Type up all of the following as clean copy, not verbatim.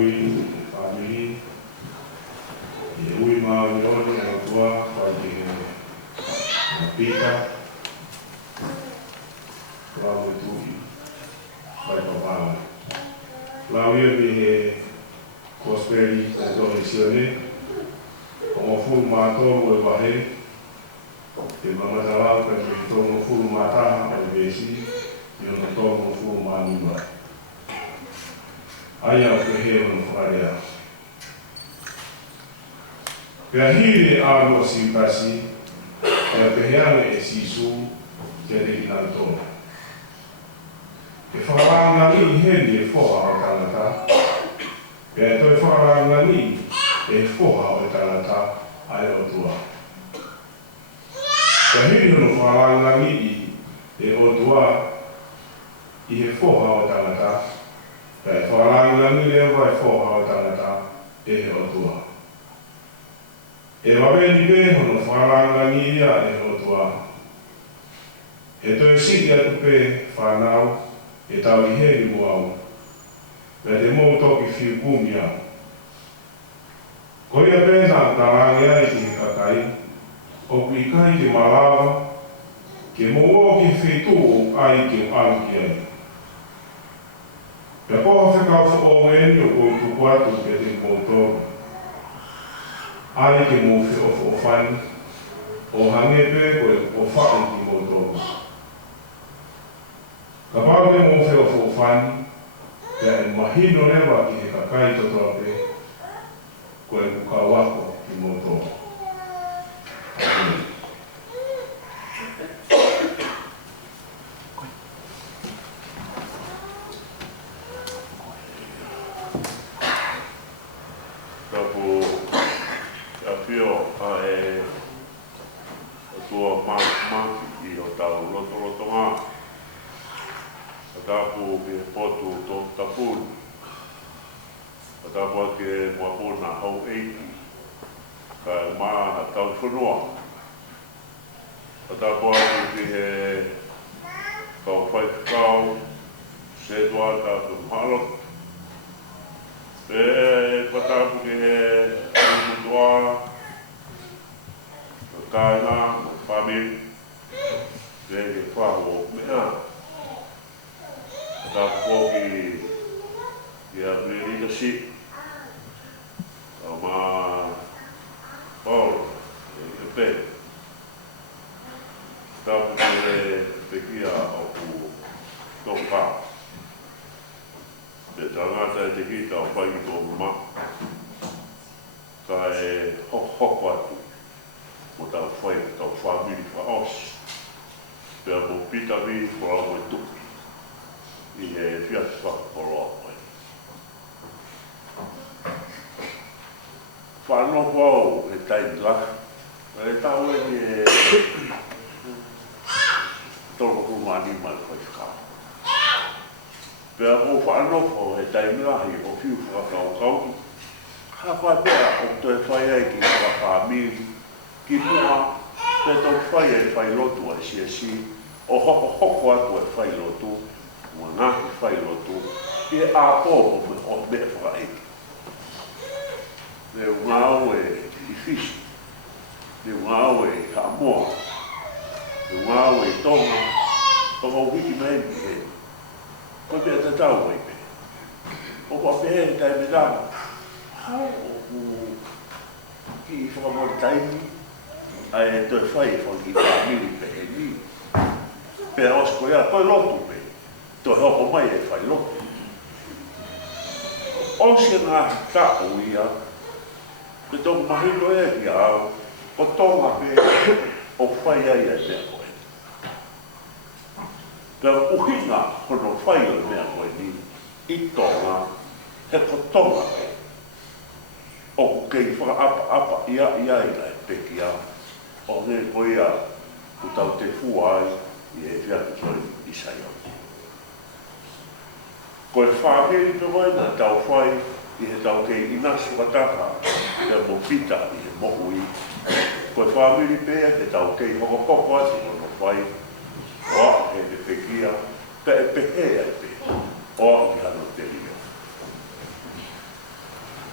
family, e ui maoni oni e tua, whai e pita, lau e tui, whai papana. Lau ia he Prosperi e tōni sione, o ngā furu mātou e wahe, e mamatarau ka me tōno furu mātaha o besi, i ona tōno furu mānuma. Aia o ke he ono whakarea. Pea hiri āroa si pasi, pea peheane e sisu, kia te kina tōna. E whakaranga ni heni e whoha o tangata, pea toi whakaranga ni e whoha o tangata ai o tua. Pea hiri ono whakaranga ni e o tua i he whoha o tangata, pea whakaranga ni leo vai whoha o tangata e he o tua. E waweni pe ono whakaranga ni ia e o tua. E toi siki atu pe whanau e tau i heri mo au. Pea te mou toki whiu kumi au. Ko ia pēna tarangi ai ki he kakai, o kui kai te malawa, ke mou o ki whetū o ai ki o alu ki ai. Pea koha whekau wha o ngeni o kou tuku atu ke te mou tōru. Ai ke mou whi o whani, o hangepe koe o whae ki mou tōru. Ka pau te mou whi o whani, pea e mahino rewa ki he kakai totoa pe, koe kuka wako ki mou tōru. Amen.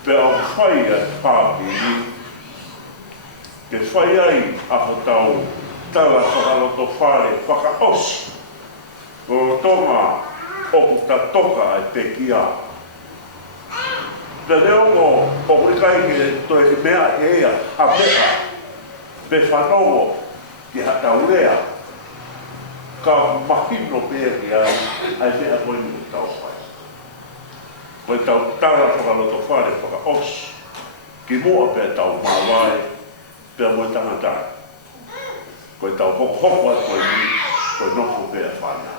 pe au whai a whāpiri, ke whai ai a whatau tala whakaloto whare whakaosi, ko tonga o ta toka ai te kia. Te leo ko o kai ke to e mea ea a mea, pe whanongo ki hataurea, ka mahino pēr ki ai mea koe ni tau whai. Koe tau tala whakaloto whare whakaosi, ki mua pē tau mawai, pēr moe tangatai. Koe tau hoko ai koe ni, koe noko pēr whana.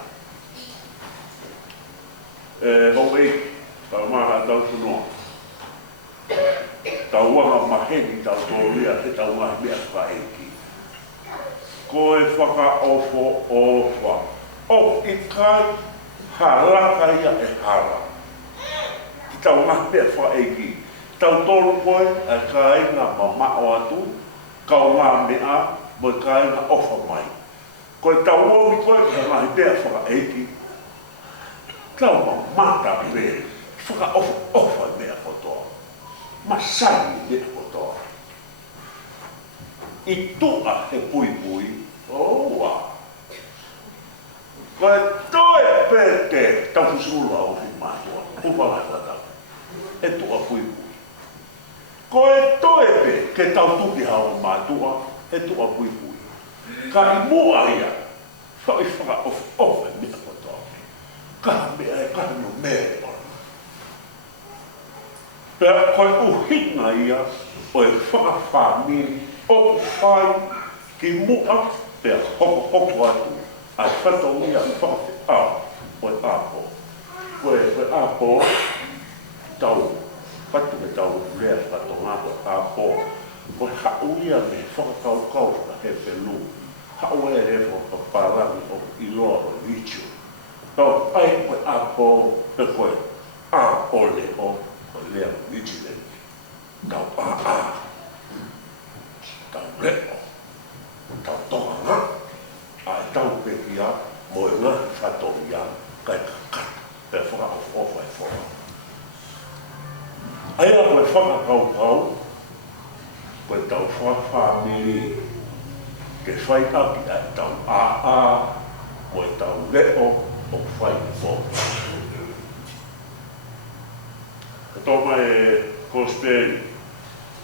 Hau ei, tau maha tau tunoa. Tau wanga maheni tau tōria, he tau mahi mea whaeki. Koe whakaofo ofa. O i kai, haraka ia e hara. Ki tau mahi mea whaeki. Tau tōru koe, a kai ngā mamao atu, kau ngā mea, mo kai ngā ofa mai. Koe tau omi koe, ka mahi mea whaeki. Tau mata pē, whakaofa mea kotoa. Masani mea kotoa. I tua he pui pui, oa. Koe toe pē te tawhusula o fi mātua, upalai wata. E tua pui pui. Koe toe pē ke tau tuki hao mātua, e tua pui pui. Ka I mua ia, whakaofa mea kotoa. Kaha mea e kaha no mea e ona. Pea koe uhina ia o e whakawhamiri o whai ki mua pea hoko atu ai whato ia whakawhi au o e apo. Koe apo tau whatu me tau rea whato ngāko apo. Koe hau ia me whakakau he pelu. Hau e re whakaparami o iloa o richu. Tau ai koe apo pe koe a ole o lea vigilante. Tau a. Tau leo. Tau toka ngā. Ai tau pe kia mo e ngā whato ia kai kakat pe whakaofa e whaka. Ai a koe whakakau koe tau whawhamiri ke whai aki ai tau a mo e tau leo o whai e whaka. Ka tōma e Kosperi,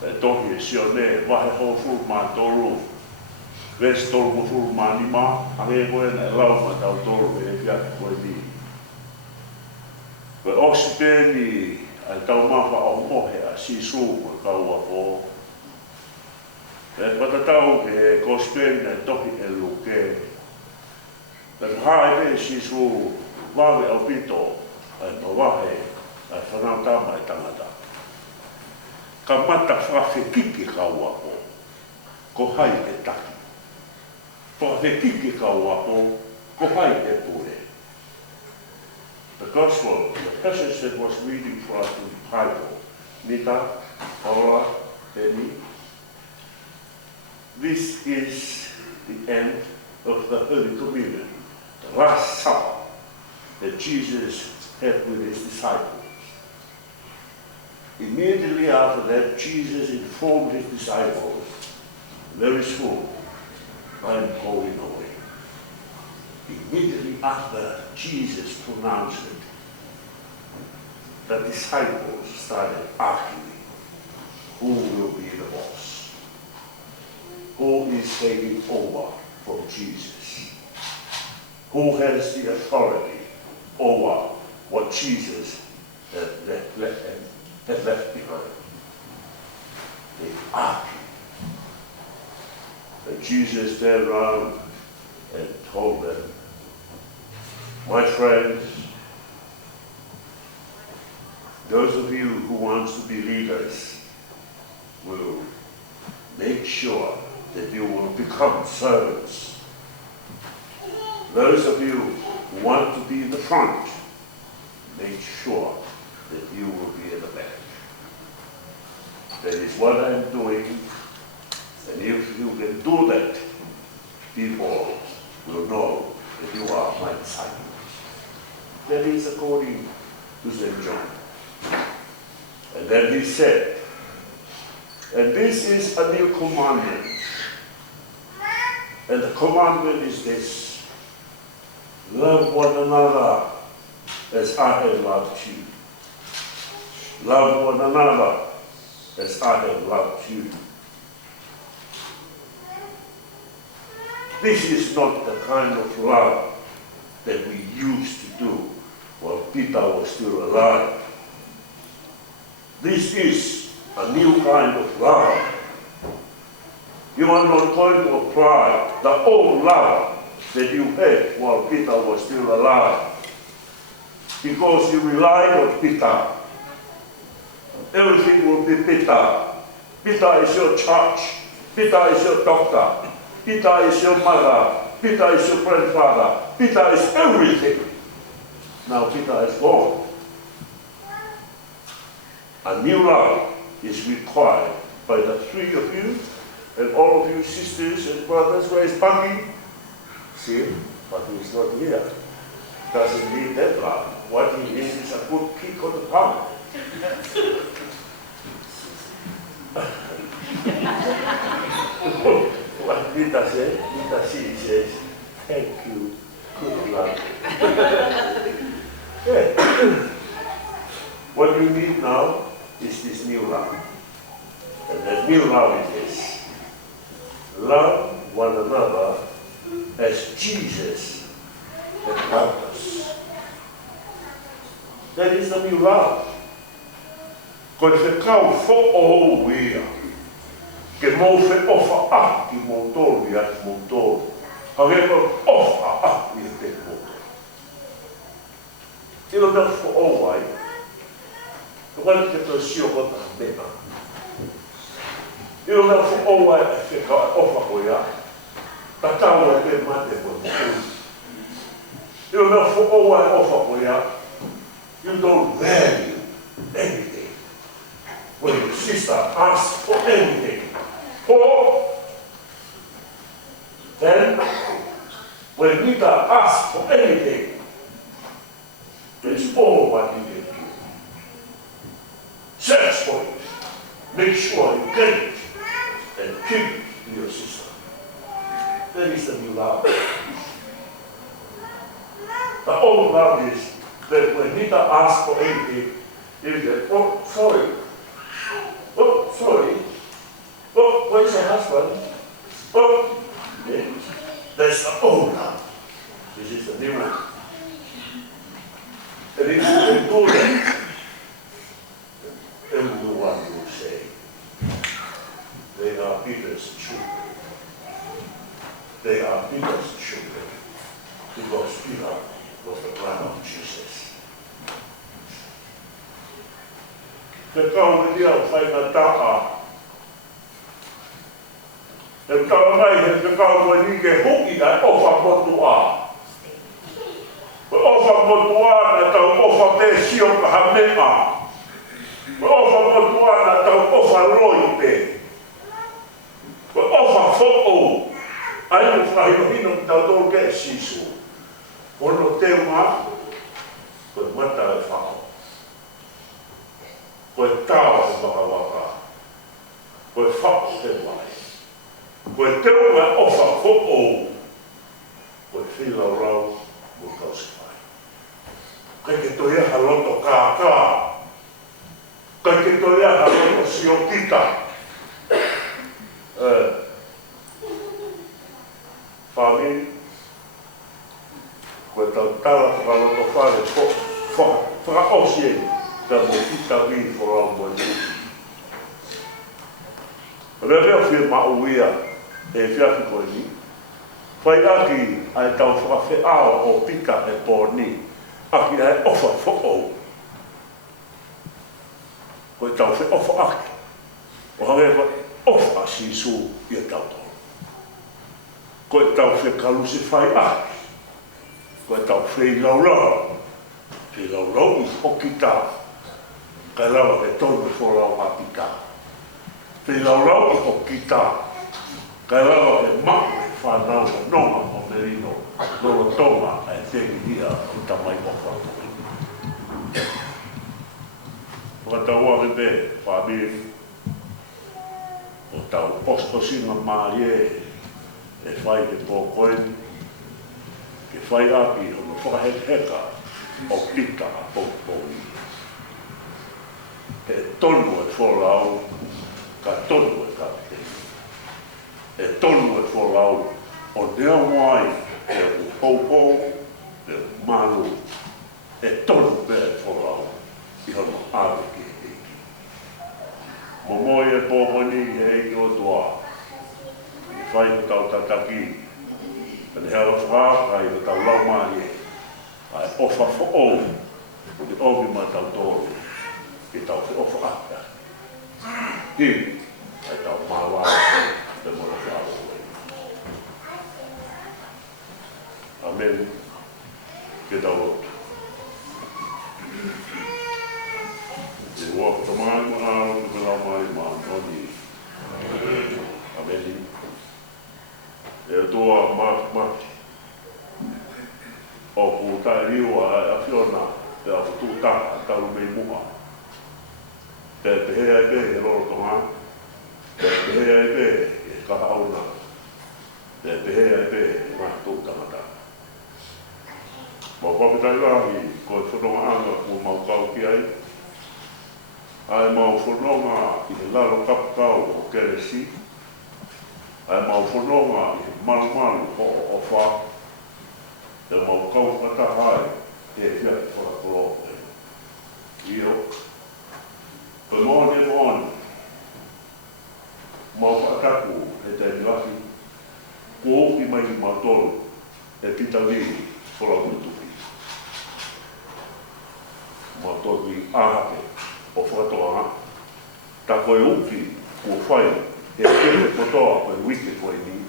e tohi e sione, wahe ho furu mā toru, ves toru mo furu mā nima, ange koe na e lau mā tau toru e whiake koe ni. Koe Osperi, ai tau mawha o mohe a sisu koe kaua po. E patatau e Kosperi na e tohi e luke. Ka hae e sisu, wawe au pito, ai mawahe, ai whanau tama e tangata. Ka mata whawhekiki kaua po, ko hai e taki. Whawhekiki kaua po, ko hai e pure. The Gospel, the passage that was reading for us in the Bible, Nita, Paula, Penny, this is the end of the Holy Communion, the Last Supper that Jesus had with his disciples. Immediately after that, Jesus informed his disciples, very soon, I am going away. Immediately after Jesus pronounced it, the disciples started asking, who will be the boss? Who is taking over from Jesus? Who has the authority over what Jesus had left behind? They argued. And Jesus turned around and told them, my friends, those of you who want to be leaders will make sure that you will become servants. Those of you who want to be in the front, make sure that you will be in the back. That is what I am doing, and if you can do that, people will know that you are my disciples. That is according to St. John. And Then he said, and this is a new commandment. And the commandment is this: love one another as I have loved you. Love one another as I have loved you. This is not the kind of love that we used to do while Peter was still alive. This is a new kind of love. You are not going to apply the old love that you had while Peter was still alive, because you relied on Peter. Everything will be Peter. Peter is your church. Peter is your doctor. Peter is your mother. Peter is your grandfather. Peter is everything. Now Peter is gone. A new love is required by the three of you and all of you sisters and brothers. Where is Bucky? See, Bucky is not here. Doesn't need that love. What he needs is a good kick on the palm. What Peter said, she says, thank you, good love. Yeah. What you need now is this new love. And that new love is this: love one another as Jesus has loved us. That is the new love. Ko te kau fo'o ia, ke mō fe ofa a ki mō tōru i atu mō tōru. Ka rewa ofa a i te mō. Tino na fo'o ai, ka wani ke tō sio kota mea. Tino na fo'o ai a te ka ofa ko ia, ta tau e te mate ko mō. Tino na fo'o ai ofa ko ia, you don't value anything. When your sister asks for anything, or then when Peter asks for anything, it's all what you can do. Search for it, make sure you get it, and keep it to your sister. That is the new love. The old love is that when Peter asks for anything, you say, oh, sorry. Oh, sorry. Oh, where's your husband? Oh, yeah. That's the old love. This is the new one. And if you do that, everyone will say, they are Peter's children. They are Peter's children. Because Peter was the brother of Jesus. Te kau ni au whai na taha. Te kau mai he te kau mai ni ke hoki ai ofa motu a. Ko ofa motu a na tau ofa me sio ka hamea. Ko ofa motu a na tau ofa roi pe. Ko ofa fo'o. Ai no whai no hino tau tō ke sisu. Kono te ma, ko mata e whako. Koe tāo e waka, koe whako te mai, koe teo e ofa fo'o, koe whila rau mo kauskai. Koe ke toi aha roto kākā, koe ke toi aha roto siokita. Whami, koe tau tala whakaroto whare whakaosie. Ka mo ita wi for mo ni. Reveo fi ma uia e fia ki ko ni. Fai aki ai tau whakawhi ao o pika e pōni. Aki ai ofa fo'o. Koe tau whi ofa aki. O hangewa ofa sisu i e tau tō. Koe tau whi kalusi fai aki. Koe tau whi laulau. Whi laulau i hoki tau. Ka rawa ke tonu whorau a pika. Te laulau i hoki tā. Ka rawa ke maku e whanau o nonga o merino. Loro tonga e te hia o tamai moka. whakataua me pe, whamiri. O tau osto singa maarie, e whai ke pōkoeni, ke whai api o no whakaheka o pita a pōkoeni. E tonu e wholau, ka tonu e kapite. E tonu e wholau, o nea mai e o pōpō, e o maru. E tonu pe e wholau, I hono awe ki e eki. Momoi e pōkoeni e eki o toa. I whai o tau tataki. Pane hea o whākai o tau lau mahi e. Ai ofa who'ou, o te omi ma tau tōru. I tau te ofa aka. Hiwi, ai tau māwara te mora whāo. Amen. Ke tau rotu. Te waka tamai maharo te lau mai maa noni. Amen. E toa mati. O putai riwa a whiona te a whututaka taru mei mua. Te pehea e pehe roro tonga. Te pehea e pehe e kaha auna. Te pehea e pehe e maha tūtangata. Mau pakitai rahi ko e whanonga anga kua mau kau ki ai. Ai mau whanonga I he laro kapakau o keresi. Ai mau whanonga I he malu o wha. Te mau kau whatahai e hia te whakakoro. Io. Pe mōne mōne. Mau whakataku e te ngati. Ko oki mai I mātoro e pita liri whalakutuki. Mātoro I ahake o whakatoa. Ta koe uki kua whai e kere kotoa koe wike koe ni.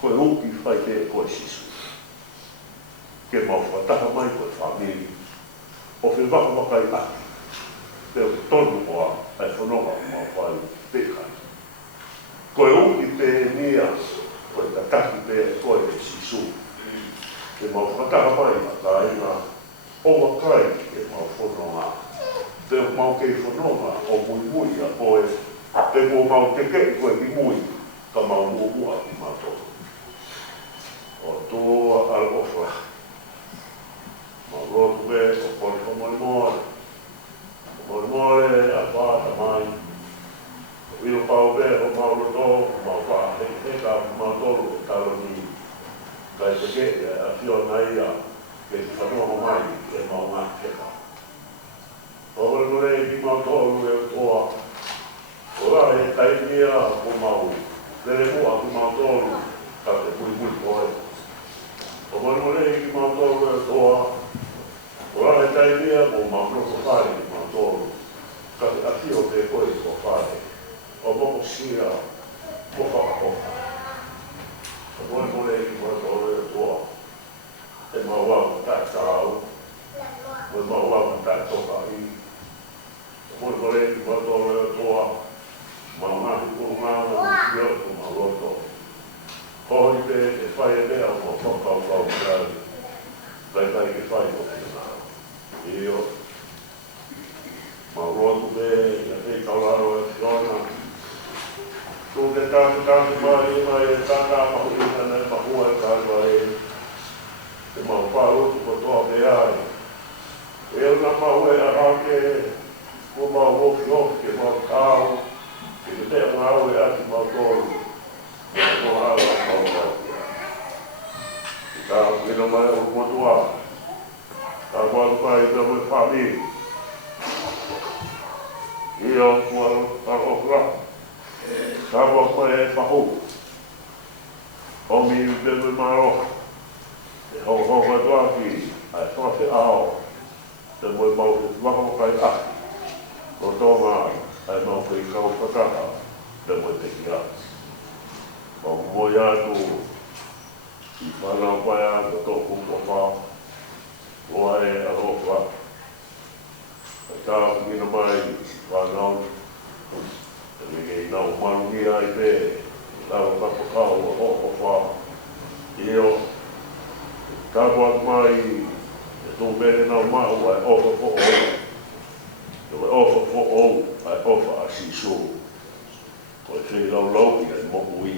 Koe uki whai te koe sisu. Ke mau whataha mai koe whamiri. O whewaka I aki. Peo ke tonu oa ai whanonga mau whai pekai. Koe uki pe nia koe tataki pe koe te sisu. Ke mau whataha mai ka inga owa kai ke mau whanonga. Peo mau kei whanonga o mui a koe. Te mo mau teke koe ki mui ka mau mua ki mātou. O toa al ofra. Mau rotu be o kore whamoe. Moe a whāta mai. O ilo pau be o mau roto, mau whāta heka mau toro o taro ni. Kai te ke a whiona ia ke te whanonga mai e mau ngā heka. O wale ki mau toro e o toa. O la e taimia o mau. Lere mua ki mau toro ka te pui koe. O wale ki mau toro e o toa. O la e taimia o mau roko whare ki mau toro. Ka te aki o te koe ko whare. O moko sia o whakakoka. O wale ki mau toro e o toa. E mau wau tai tāu. O mau wau tai toka I. O wale ki mau toro e o toa. Mau ngahi kurungana ki o ko mau roto. Hoi pe e whai e mea o whakau kirari. Lai ke whai o te nāo. Io. Ma rotu be, ia te kaularo e whiona. Tū te tātu mai e tātā mahu ina e mahua e kātua e. Te mau whārotu ko toa pe ai. E una mahu e ahake, ko mau hoki ke mau kāu. Ke te ngau e ati mau toru. E ko hau a mau kau. Te tātu ina mai o kuatua. Tā wālu pai te mui whāmi. Ia kua okra. Tā wālu pai e whahu. Omi te mui maro. Te hau e tuaki. Ai whawhi ao. Te mui mau te waka kai aki. Ko tōnga ai mau kai kau whakaka. Te mui te ki aki. Mau moi atu. I whanau pai atu tōku whakau. Oa e aroka. E tā kina mai whanau. E meke nau marungi ai pe. Nau kapakau o wha. Io. Tā wak mai. E tō mene nau mau ai oka po o. Ko ofa fo o, ai ofa a si so. Ko e whei lau lau i ai mo ui.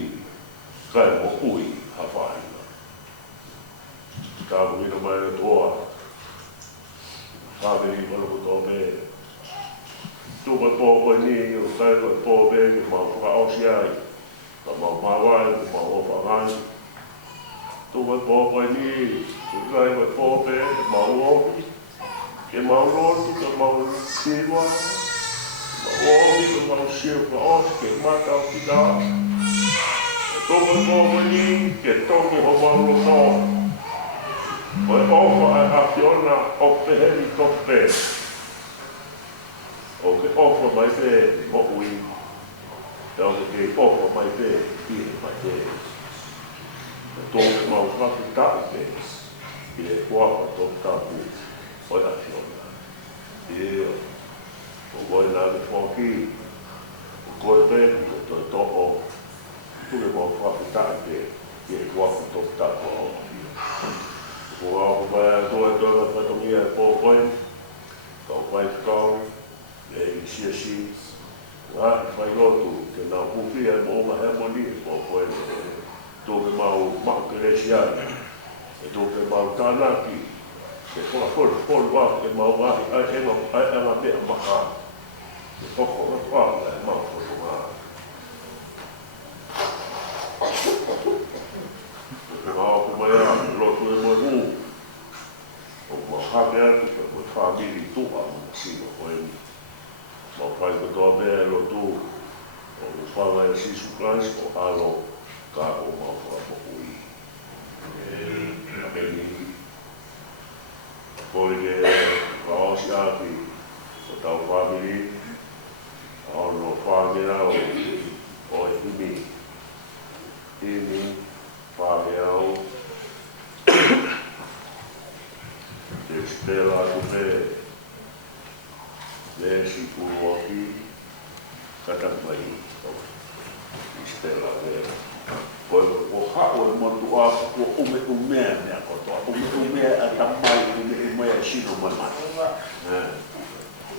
Kai mo ui ha whahinga. Ka kumina mai na toa. Whaweri wala ko tō me. Tuka tō koe ni o kai koe tō me ke mau whakaosi ai. Ka mau mawai ke mau ofa ngai. Tuka tō koe ni o kai koe tō me ke mau ofi. Ke mau rotu ke mau siwa. Mau ofi ke mau siwa ka osi ke mata o ki tā. Tuka tō koe ni ke toki ho mau roto. Koe ofa ai hapiona o peheri tope. O ke ofa mai pe mo ui. Tau ke ofa mai pe i mai pe. Tōke mau kapi tapu pe. I e kuapa tō tapu. Oi a fiona. Ia. O koe nā me whoki. O koe pe ko tō tōko. Tūke mau kapi tapu pe. I e kuapa tō tapu o. Ko au mai a toa toa whatongia e pōkoe. Kau mai whakau. E i si. Ngā i whai lotu. Ke nā pupi e mō ma hemoni e pōkoe. Tōke mau makeresi ai. E tōke mau tānaki. Ke whakafolu wā ke mau wahi. Ai ema mea maha. Ke whakafolu wā e mau whakafolu wā. Ngā ku mai a, lotu e moe hū. O mau hake atu ke koe whamiri tua muna sima koe ni. Mau whai katoa mea e lotu. O me whanga e sisu Christ o alo ka o mau whakapo ui. Ameni. Koe ke kaosi ati o tau whamiri. Ono whamira o e himi. Himi. Whāheau, te stela atu me, le si kuruaki, katamai, i stela me. Koe ko hao e motu aku, ko umea mea kotoa, umea a tamai, umea sino mai mai.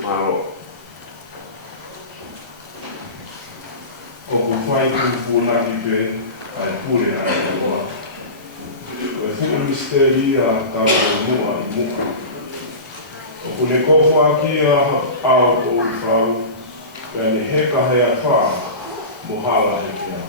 Maro. Ko whai pūna ki pe, ai pure ai koa. Koe fuku misteri a tau mua i mua. O kune kofua ki a ao o i whau, kai ne heka hea wha, mohala he kia.